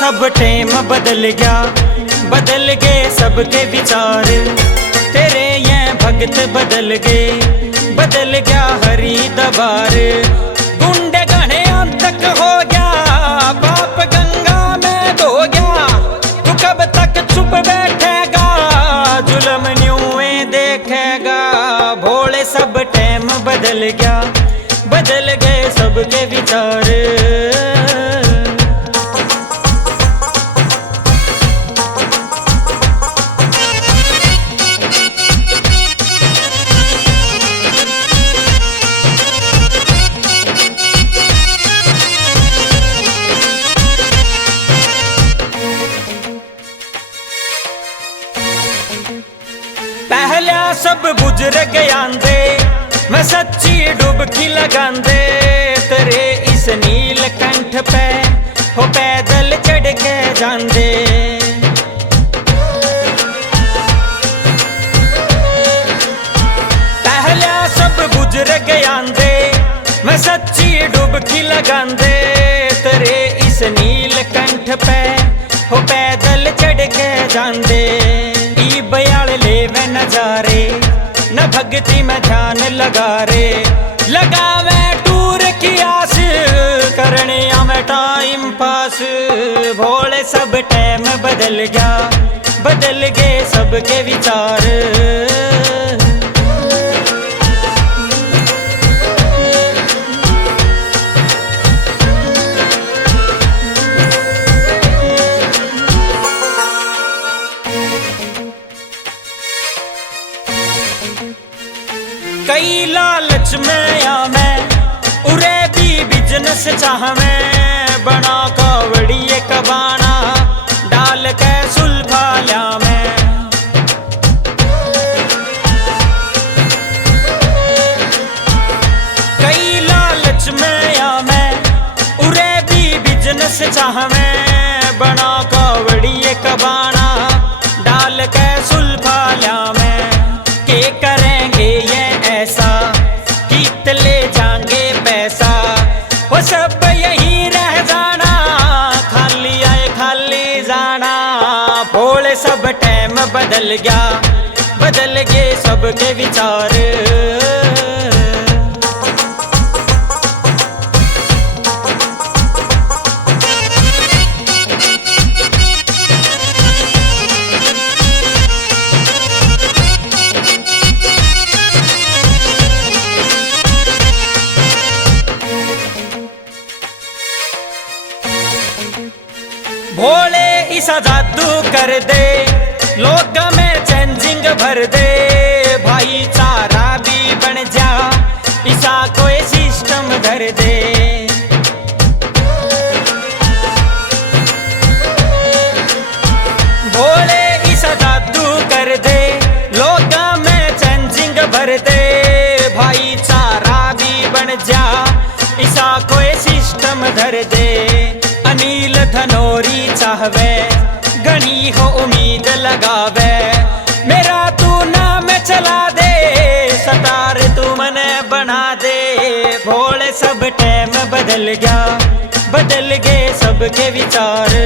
सब टेम बदल गया, बदल गए सबके विचार। तेरे ये भगत बदल गए, बदल गया हरी दबार। गुंडे गणे अंतक हो गया, बाप गंगा में धो गया। तू कब तक चुप बैठेगा, जुल्म न्यूए देखेगा। भोले सब टेम बदल गया, बदल गए सबके विचार। पहला सब बुजुर्ग आंदे, मैं सच्ची डुबकी लगांदे। तेरे इस नील कंठ पे हो पैदल चढ़ के जांदे। पहला सब बुजुर्ग आंदे, मैं सच्ची डुबकी लगांदे। तेरे इस नील कंठ पे हो पैदल चढ़ के जांदे। बयाल ले वे नजारे, न भक्ति में ध्यान लगा रे। लगावे टूर की आस, करने में टाइम पास। भोले सब टाइम बदल गया, बदल गए सबके विचार। कई लालच में या मैं, उरे भी बिजनेस चाह मैं। बना कावड़ी एक बाना, डाल के सुलझा लिया मैं। कई लालच में या मैं, उरे भी बिजनेस चाह मैं। बना कावड़ी एक बाना, डाल के सुलझा लिया मैं। के करेंगे ये ऐसा, कित ले जाएंगे पैसा। वो सब यही रह जाना, खाली आए खाली जाना। भोले सब टाइम बदल गया, बदल गए सबके विचार। भोले ऐसा जादू कर दे, लोग में चेंजिंग भर दे। भाईचारा भी बन जा, ऐसा कोई सिस्टम धर दे। भोले ऐसा जादू कर दे, लोग में चेंजिंग भर दे। भाईचारा भी बन जा, ऐसा कोई सिस्टम धर दे। अनिल धनोरी चाहवे, घनी हो उम्मीद लगावे। मेरा तू नाम चला दे, सतार तू मने बना दे। भोले सब टाइम बदल गया, बदल गए सबके विचार।